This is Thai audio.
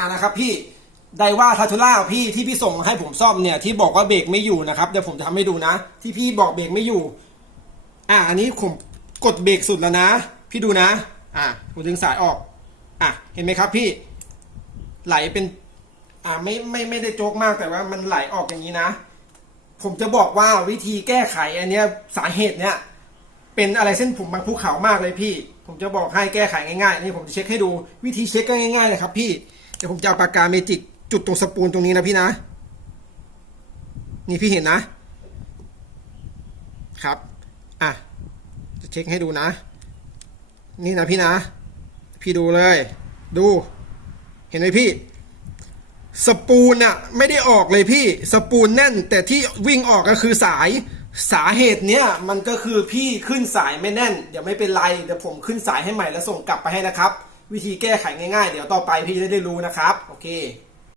อ่านะครับพี่ไดว่าทาทูล่าพี่ที่พี่ส่งมาให้ผมซ่อมเนี่ยที่บอกว่าเบรกไม่อยู่นะครับเดี๋ยวผมจะทำให้ดูนะ ที่พี่บอกเบรกไม่อยู่ อ่าอันนี้ผมกดเบรกสุดแล้วนะ พี่ดูนะ อ่าผมดึงสายออก อะเห็นไหมครับพี่ไหลเป็น อ่าไม่ไม่ไม่ได้โจกมากแต่ว่ามันไหลออกอย่างนี้นะ ผมจะบอกว่าวิธีแก้ไขอันเนี้ยสาเหตุเนี้ยเป็นอะไรเส้นผมบางภูเขามากเลยพี่ ผมจะบอกให้แก้ไขง่ายๆนี่ผมจะเช็คให้ดูวิธีเช็คก็ง่ายๆเลยครับพี่ เดี๋ยวผมจะเอาปากกาเมจิกจุดตรงสปูลตรงนี้นะพี่นะ นี่พี่เห็นนะ ครับ อะ จะเช็คให้ดูนะ นี่นะพี่นะ พี่ดูเลย ดู เห็นไหมพี่ สปูน่ะไม่ได้ออกเลยพี่ สปูลแน่น แต่ที่วิ่งออกก็คือสาย สาเหตุเนี้ยมันก็คือพี่ขึ้นสายไม่แน่น เดี๋ยวไม่เป็นไร เดี๋ยวผมขึ้นสายให้ใหม่แล้วส่งกลับไปให้นะครับ วิธีแก้ไขง่ายๆ เดี๋ยวต่อไปพี่จะได้รู้นะครับ โอเค